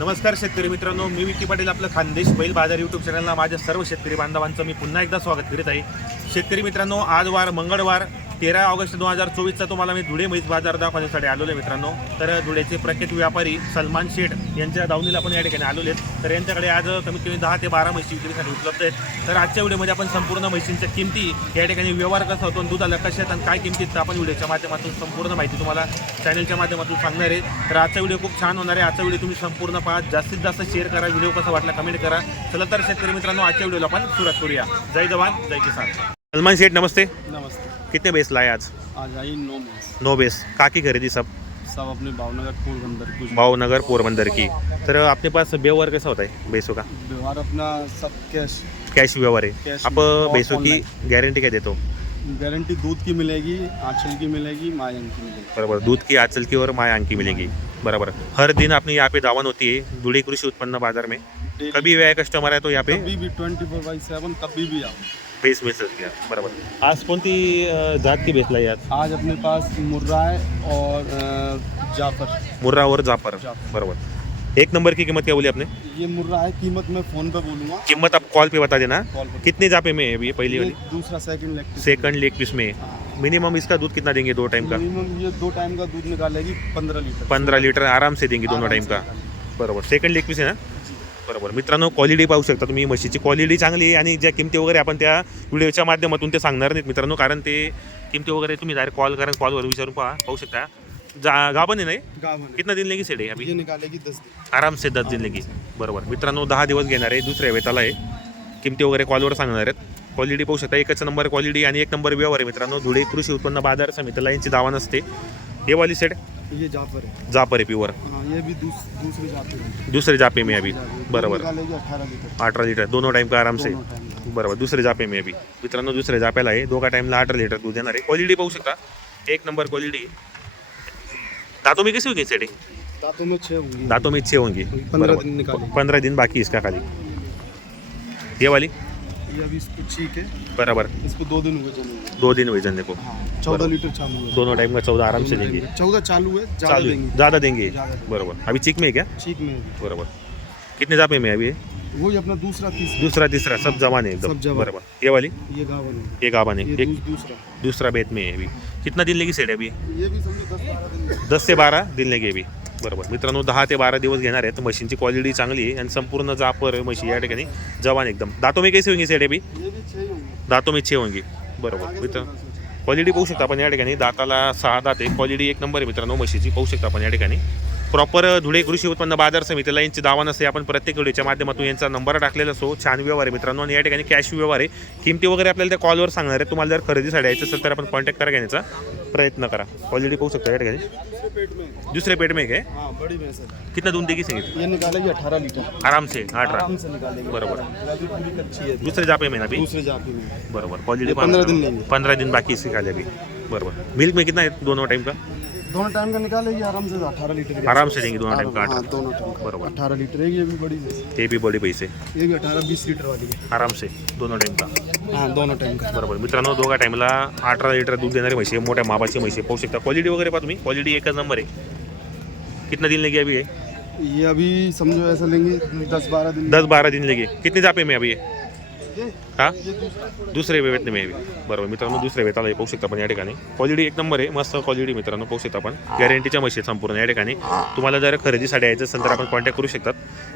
नमस्कार शेतकरी मित्रांनो मी विकी पाटील आपलं खानदेश बैल बाजार यूट्यूब चॅनलला माझ्या सर्व शेतकरी बांधवांचं मी पुन्हा एकदा स्वागत करीत आहे. शेतकरी मित्रांनो आज वार मंगळवार तेरा ऑगस्ट दोन हजार चोवीसचा तुम्हाला मी धुळे म्हैस बाजार दाखवण्यासाठी आलेलो आहे मित्रांनो. तर धुळेचे प्रख्यात व्यापारी सलमान शेठ यांच्या दावणीला आपण या ठिकाणी आलेले आहेत. तर यांच्याकडे आज कमीत कमी दहा ते बारा म्हशी विक्रीसाठी उपलब्ध आहेत. तर आजच्या व्हिडिओमध्ये आपण संपूर्ण म्हशींच्या किमती या ठिकाणी व्यवहार कसा होतो आणि दुधाला कशा आहेत आणि काय किमतीत आपण व्हिडिओच्या माध्यमातून संपूर्ण माहिती तुम्हाला चॅनलच्या माध्यमातून सांगणार आहे. तर आजचा व्हिडिओ खूप छान होणार आहे. आजचा व्हिडिओ तुम्ही संपूर्ण पहा. जास्तीत जास्त शेअर करा. व्हिडिओ कसा वाटला कमेंट करा. चला तर शेतकरी मित्रांनो आजच्या व्हिडिओला आपण सुरुवात करूया. जय जवान जय किसान. सलमान शेठ नमस्ते. कितने बेस लाए आज? आज आई नौ में नो बेस. काकी खरीदी सब? सब अपने भावनगर पोरबंदर कुछ भावनगर पोरबंदर की. तर अपने पास व्यवहार कैसा होता है बेसों का? व्यवहार अपना सब कैश कैश व्यवहार है आप बेसों की गारंटी क्या देते? हो गारंटी दूध की मिलेगी आंचल की मिलेगी मायन की मिलेगी. बराबर. दूध की आंचल की और माया अंकी मिलेगी. बराबर. हर दिन अपनी यहाँ पे दावन होती है दुड़ी कृषी उत्पन्न बाजार में. कभी भी कस्टमर है तो यहाँ पे? कभी भी ट्वेंटी फोर बाई सेवन कभी भी आओ. बेस बेस किया बराबर। आज कोणती अं, जात की बेस लाई आज? आज अपने पास मुर्रा है और अ, जाफ़र। मुर्रा और जाफ़र जाफ़र। बराबर। एक नंबर की कीमत क्या बोली आपने? ये मुर्रा है कीमत मैं फ़ोन पे बोलूँगा। कीमत आप कॉल पे बता देना। कॉल पर कितने जापे में है अभी ये पहली ये वाली? दूसरा second leg second leg piece में मिनिमम इसका दूध कितना देंगे दो टाइम का? मिनिमम ये दो टाइम का दूध निकालेगी पंद्रह लीटर। पंधरा लिटर आराम से देंगे दोनों आराम टाइम से का। निकालेगी। बरोबर। सेकंड लेग पीस है ना? बरोबर. मित्रांनो क्वालिटी पाहू शकता तुम्ही. म्हशीची क्वालिटी चांगली आहे आणि ज्या किमती वगैरे आपण त्या व्हिडिओच्या माध्यमातून ते सांगणार नाहीत मित्रांनो कारण ते किमती वगैरे तुम्ही डायरेक्ट कॉल करा कॉलवर विचारून पहा. पाहू शकता. जा आहे नाही। कितना दिन लेगी सेड आहे आराम से दस दिन. लेगी. बरोबर. मित्रांनो दहा दिवस घेणार आहे दुसऱ्या वेताला आहे किमती वगैरे कॉलवर सांगणार आहेत. क्वालिटी पाहू शकता. एकच नंबर क्वालिटी आणि एक नंबर व्यवहार आहे मित्रांनो. धुळे कृषी उत्पन्न बाजार समितीला यांची दावा नसते. हे वाली सेट ये जाफ़र है। जापर आहे प्युअर हाँ ये भी दूस, दूसरे जाते हैं। दुसरे जापे में अभी। बरोबर। अठारह लीटर। अठरा लिटर। दोनों टाइम का आराम से। दोनों टाइम बरोबर। दुसरे जापे में अभी। मित्रांनो दुसरे जाप्याला आहे दोघा टाइमला अठरा लिटर दूध देणार आहे। क्वालिटी पाहू शकता। एक नंबर क्वालिटी दातों में कैसी होगी सेट दांतों में छह होंगी। दातों में अच्छे होंगी। दिन पंद्रह दिन बाकी इसका खाली। ये वाली? ये अभी इसको ठीक है। बराबर। इसको दो दिन हुए दो दिन हुए जन को। हाँ चौदह लीटर चालू है। दोनों टाइम का चौदह आराम से देंगे। चौदह चालू है ज़्यादा चालू देंगे। ज़्यादा देंगे। ज़्यादा अभी चिक में है क्या? ठीक में बराबर। कितने जापे में है अभी ये? वही अपना दूसरा तीसरा। दूसरा तीसरा सब जवान है एकदम। बराबर। ये वाली? ये गावन है। एक आबान है। ये एक दूसरा। दूसरा बेत में है अभी। कितना दिन लेगी सेट अभी? ये भी समझो दस से बारह दिन लेगी अभी। बरोबर. मित्रांनो दहा ते बारा दिवस घेणार आहेत. मशीनची क्वालिटी चांगली आहे आणि संपूर्ण जापर म्हशी या ठिकाणी. जवान एकदम. दातो मी कैसे होंगी सेट अभी? दातो मी छे होंगी. बरोबर. मित्र क्वालिटी पाहू शकता आपण या ठिकाणी. दाताला सहा दात आहे. क्वालिटी एक नंबर आहे मित्रांनो म्हशीची. पाहू शकता आपण या ठिकाणी. प्रॉपर धुळे कृषी उत्पन्न बाजार समितीला यांची दावा नसते. आपण प्रत्येक व्हिडिओच्या माध्यमातून यांचा नंबर टाकलेला असो छान व्यवहार आहे मित्रांनो. आणि या ठिकाणी कॅश व्यवहार आहे. किमती वगैरे आपल्याला त्या कॉलवर सांगणार आहे. तुम्हाला जर खरेदीसाठी यायचं असेल तर आपण कॉन्टॅक्ट करा घेण्याचा प्रयत्न करा. क्वालिटी पाहू शकता या ठिकाणी. दूसरे पेट में दुसरे पेट में काय? हाँ बड़ी भैंस है कितना दूध देगी सांगितलं. अठारह लीटर. आराम से अठरा. बरोबर. दुसरे जापे में ना अभी दूसरे जापी में बरोबर. क्वालिटी 15 दिन। पंद्रह दिन बाकी इसके खाली अभी बरोबर. मिल्क में कितना है दोनों टाइम का? दोनों टाइम का निकालेगी आराम से अठारह लीटर आराम से देंगे दोनों टाइम का हाँ अठारह दोनों टाइम बरोबर। अठारह लीटर है ये भी बड़ी है। ते भी बडे पैसे। ये भी अठारह बीस लीटर वाली है। आराम से दोनों टाइम का। हाँ दोनों टाइम का। बरोबर। मित्रांनो दोघा टाइमला अठरा लिटर दूध देणारी म्हशी मोठ्या मापाची म्हशी. पाहू शकता क्वालिटी वगैरे पहा तुम्ही. क्वालिटी एकच नंबर आहे. कितना दिन लगे अभी ये ये अभी समझो ऐसा लेंगे दस बारह दिन दस बारह दिन लगे. कितने जापे में अभी ये ये हा? दूसरा वेवेत में अभी बरोबर मित्रांनो दुसऱ्या वेताला पाहू शकता आपण या ठिकाणी. क्वालिटी एक नंबर आहे मस्त क्वालिटी मित्रांनो पाहू शकता आपण. गॅरंटीच्या आहेत संपूर्ण या ठिकाणी. तुम्हाला जर खरेदीसाठी यायचं असेल तर आपण कॉन्टॅक्ट करू शकतात.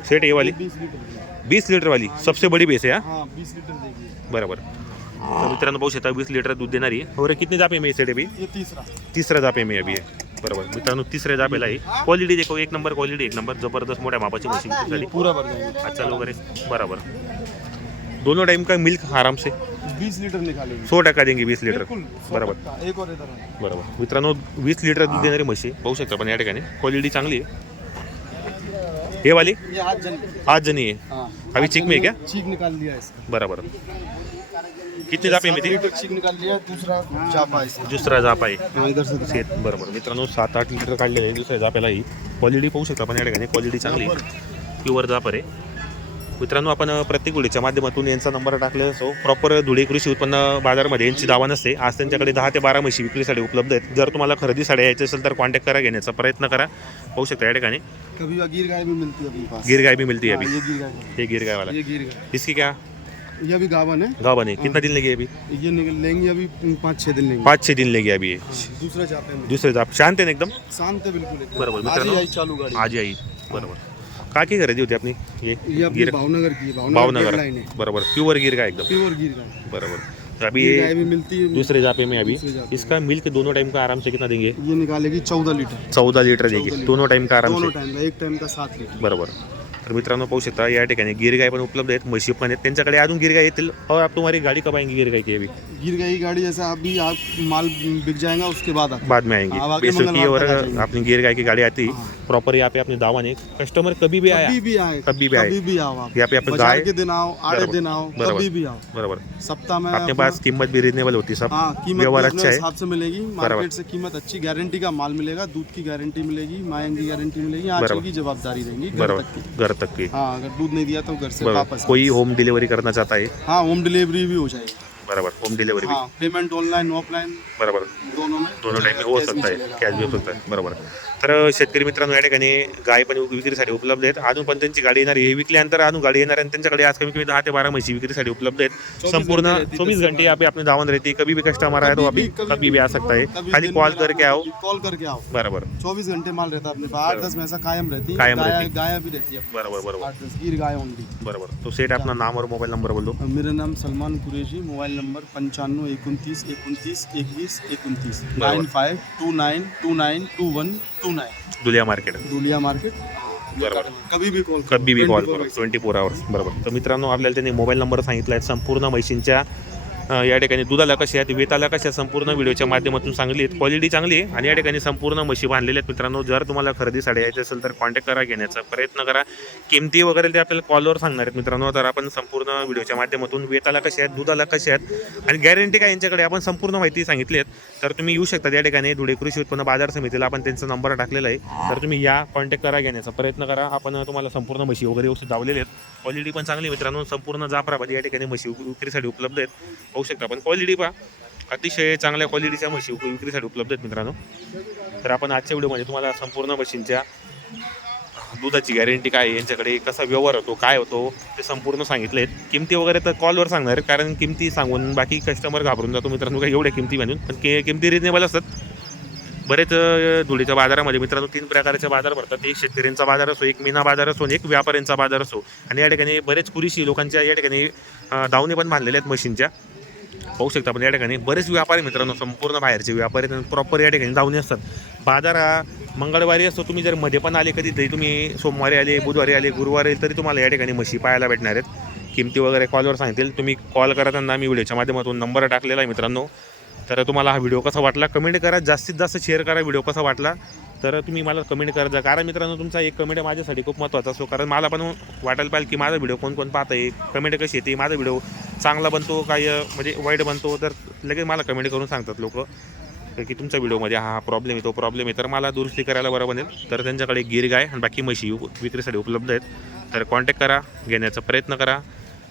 सेट वाली? बीस लीटर की। बीस लीटर वाली. सबसे बड़ी बेस है हा? हाँ देगी बरोबर. तर मित्रांनो पाहू शकता वीस लिटर दूध देणारी. आहे और कितने जापे में सेट अभी ये तीसरा. जापे में अभी आहे. बरोबर. मित्रांनो तिसऱ्या जापेला आहे. क्वालिटी देखो एक नंबर क्वालिटी एक नंबर जबरदस्त मोठ्या मापाची झाली पूरा अच्छा वगैरे बराबर. दोनों टाइम का मिल्क आराम से। बीस लीटर निकालेंगे। सौ टक्का देंगे वीस लिटर। बरोबर। एक और इधर है बरोबर। मित्रांनो वीस लिटर दूध देणारी म्हशी पाहू शकता पण या ठिकाणी. क्वालिटी चांगली आहे. हे वाली? ये आज जन आज जणी आहे. हाँ. अभी चीक में है क्या? चीक निकाल लिया इसका. बराबर. कितने जापे में सात थी लीटर चीक निकाल लिया दूसरा चापा है इसका. दुसरा जाप आहे. हाँ इधर से दिखा। शेत बरोबर. मित्रांनो सात आठ लिटर काढले आहे दुसऱ्या जाप्यालाही. क्वालिटी पाहू शकता पण या ठिकाणी. क्वालिटी चांगली आहे. प्युअर जापर आहे. मित्रांनो आपण प्रत्येक व्हिडिओच्या माध्यमातून यांचा नंबर टाकलेला असो प्रॉपर धुळे कृषी उत्पन्न बाजारमध्ये यांची दावा नसते. आज त्यांच्याकडे दहा ते बारा म्हशी विक्रीसाठी उपलब्ध आहेत. जर तुम्हाला खरेदीसाठी यायचं असेल तर कॉन्टॅक्ट करा घेण्याचा प्रयत्न करा. पाहू शकता या ठिकाणी. गिर गाय भी मिलती है गिर गाय भी मिलती है हाँ, अभी. ये गिर गाय वाला. इसकी क्या? ये अभी गावन है। बने कितना दिन लगी अभी? ये लेंगे अभी पाँच छः दिन लेंगे। पाच छः दिन लगी अभी ये। दूसरा हैं। दुसरे आप शांत आहे ना एकदम? शांत है बिल्कुल। बरोबर, आज मित्रांनो. ही आई चालू गाड़ी। आज आई। बरोबर। काय की खरेदी होती आपली? ये ये अपनी गिर भावनगर की है, भावनगर. भावनगर लाइन है बरोबर. प्युअर गिर का एकदम? प्योर गिर का. बराबर. अभी ये गाय भी मिलती है दूसरे जापे में अभी. दूसरे जापे इसका मिल्क दोनों टाइम का आराम से कितना देंगे? ये निकालेगी चौदह लीटर. चौदह लीटर देगी. लीटर. दोनों टाइम का आराम दोनों से. टाइम का एक टाइम का सात लीटर. बरोबर. तर मित्रांनो पाहू शकता या ठिकाणी गिर गाय पण उपलब्ध आहेत. म्हशी पण आहेत. त्यांच्याकडे अजून गिर गाय येतील. और आप तुम्हारी गाड़ी कब आएँगी गिर गाय की अभी? गिर गई गाड़ी जैसा अभी आप माल बिक जाएगा उसके बाद आता बाद में आएँगी। हाँ, बाकी बेसो की मंगलवार और तक आ जाएँगे। अपनी गिर गाय की गाड़ी आती हाँ। प्रॉपर यहाँ पे अपने दावा ने कस्टमर कभी भी आया? कभी भी आए। कभी भी आए। कभी भी आओ आप। यहाँ पे आप बाज़ार गाय? के दिन आओ आड़े बराबर, दिन आओ बराबर। कभी भी आओ। बरोबर। सप्ताह में अपने पास कीमत भी रिजनेबल होती सब। हाँ कीमत व्यवहार अपने अच्छा है। हिसाब से मिलेगी। मार्केट से कीमत अच्छी गारंटी का माल मिलेगा दूध की गारंटी मिलेगी मायन की गारंटी मिलेगी आंचल बराबर। की जवाबदारी रहेगी। घर बरोबर तक की। घर तक की. हाँ अगर दूध नहीं दिया तो घर से वापस कोई होम डिलीवरी करना चाहता है. हाँ होम डिलीवरी भी हो जाएगी. बराबर. होम डिलीवरी भी हाँ पेमेंट ऑनलाइन ऑफलाइन बरोबर. दोनों में दोनों टाइम में हो कैश सकता है। कॅश भी हो सकता है बरोबर. तर शेतकरी मित्रांनो या ठिकाणी गाय पण विक्रीसाठी उपलब्ध आहेत. अजून पण त्यांची गाडी येणार आहे. विकल्यानंतर अजून गाडी येणार आहे आणि त्यांच्याकडे आज कमी कमी दहा ते बारा म्हशी विक्रीसाठी उपलब्ध आहेत. 24 संपूर्ण चौबीस दस घंटे पे अपने दावन रहती. है कभी भी कस्टमर आए तो अभी कभी भी आ सकता है. खाली कॉल करके आओ. कॉल करके आओ. बरोबर. चौबीस घंटे माल रहता है अपने पास. आठ दस भैंसा कायम रहती है. कायम गाय रहती। गाय भी रहती है बरोबर बरोबर. आठ दस गिर गाय बरोबर. तो सेट अपना नाम और मोबाइल नंबर बोल दो. मेरा नाम सलमान कुरेशी मोबाइल नंबर पंचानवे इकतीस इकतीस इक्कीस इकतीस nine five two nine two nine two one two nine Dhulia market. Dhulia market. बरोबर. कभी भी कॉल कधी बी कॉल करो. ट्वेंटी फोर आवर्स बरोबर. तर मित्रांनो आपल्याला त्यांनी मोबाईल नंबर सांगितला आहे. संपूर्ण म्हशींच्या अ, या ठिकाणी दुधाला कशा आहेत वेताला कशा आहेत, संपूर्ण व्हिडिओच्या माध्यमातून सांगली आहेत क्वालिटी चांगली आहे आणि या ठिकाणी संपूर्ण म्हशी बांधलेल्या आहेत. मित्रांनो जर तुम्हाला खरेदी साडी यायची असेल तर कॉन्टॅक्ट करा घेण्याचा प्रयत्न करा. किमती वगैरे ते आपल्याला कॉलवर सांगणार आहेत मित्रांनो. तर आपण संपूर्ण व्हिडिओच्या माध्यमातून वेताला कशा आहेत दुधाला कशा आहेत आणि गॅरंटी काय यांच्याकडे आपण संपूर्ण माहिती सांगितली आहेत. तर तुम्ही येऊ शकता या ठिकाणी. धुळे कृषी उत्पन्न बाजार समितीला आपण त्यांचा नंबर टाकलेला आहे. तर तुम्ही या कॉन्टॅक्ट करा घेण्याचा प्रयत्न करा. आपण तुम्हाला संपूर्ण म्हशी वगैरे व्यवस्थित धावलेले आहेत. क्वालिटी पण चांगली मित्रांनो. संपूर्ण जाफराबादी या ठिकाणी म्हशी विक्रीसाठी उपलब्ध आहेत. पाहू शकता आपण क्वालिटी पहा. अतिशय चांगल्या क्वालिटीच्या म्हशी विक्रीसाठी उपलब्ध आहेत मित्रांनो. तर आपण आजच्या व्हिडिओमध्ये तुम्हाला संपूर्ण म्हशींच्या दुधाची गॅरंटी काय यांच्याकडे कसा व्यवहार होतो काय होतो ते संपूर्ण सांगितले आहेत. किमती वगैरे तर कॉलवर सांगणार कारण किमती सांगून बाकी कस्टमर घाबरून जातो मित्रांनो. काही एवढ्या किमती म्हणून पण के किमती रिजनेबल असतात. बरेच धुळीच्या बाजारामध्ये मित्रांनो तीन प्रकारचे बाजार भरतात. एक शेतकऱ्यांचा बाजार असो एक मीना बाजार असो आणि एक व्यापाऱ्यांचा बाजार असो. आणि या ठिकाणी बरेच कुरीशी लोकांच्या या ठिकाणी दावणे पण बांधलेले आहेत मशीनच्या. पाहू शकता आपण या ठिकाणी बरेच व्यापारी मित्रांनो संपूर्ण बाहेरचे व्यापारी प्रॉपर या ठिकाणी जाऊन असतात. बाजार हा मंगळवारी असतो तुम्ही जर मध्ये पण आले कधी तरी तुम्ही सोमवारी आले बुधवारी आले गुरुवारी आले तरी तुम्हाला या ठिकाणी म्हशी पाहायला भेटणार आहेत. किमती वगैरे कॉलवर सांगतील. तुम्ही कॉल करा त्यांना मी व्हिडिओच्या माध्यमातून नंबर टाकलेला आहे मित्रांनो. तर तुम्हाला हा व्हिडिओ कसा वाटला? कमेंट करा. जास्तीत जास्त शेअर करा व्हिडिओ कसा वाटला? तर तुम्ही मला कमेंट करा जा. कारण मित्रांनो तुमचा एक कमेंट माझ्यासाठी खूप महत्त्वाचा असतो. कारण मला पण वाटायला पाहिजे की माझा व्हिडिओ कोण कोण पाहत आहे कमेंट कशी येते? माझा व्हिडिओ चांगला बनतो काय म्हणजे वाईट बनतो? तर लगेच मला कमेंट करून सांगतात लोक. की तुमच्या व्हिडिओमध्ये हा प्रॉब्लेम आहे तो प्रॉब्लेम आहे. तर मला दुरुस्ती करायला बरं बनेल. तर त्यांच्याकडे गिर गाय आणि बाकी म्हशी विक्रीसाठी उपलब्ध आहेत. तर कॉन्टॅक्ट करा घेण्याचा प्रयत्न करा.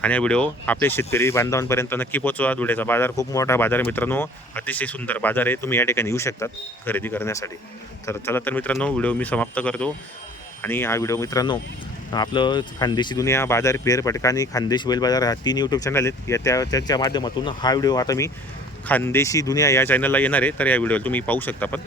आणि हा व्हिडिओ आपले शेतकरी बांधवांपर्यंत नक्की पोहोचवा. धुळ्याचा बाजार खूप मोठा बाजार मित्रांनो. अतिशय सुंदर बाजार आहे. तुम्ही या ठिकाणी येऊ शकतात खरेदी करण्यासाठी. तर चला तर मित्रांनो व्हिडिओ मी समाप्त करतो. आणि हा व्हिडिओ मित्रांनो आपलं खानदेशी दुनिया बाजार पेर पटका आणि खानदेश बैल बाजार हा तीन यूट्यूब चॅनल आहेत. या त्या त्यांच्या माध्यमातून हा व्हिडिओ आता मी खानदेशी दुनिया या चॅनलला येणार आहे. तर या व्हिडिओला तुम्ही पाहू शकता पण.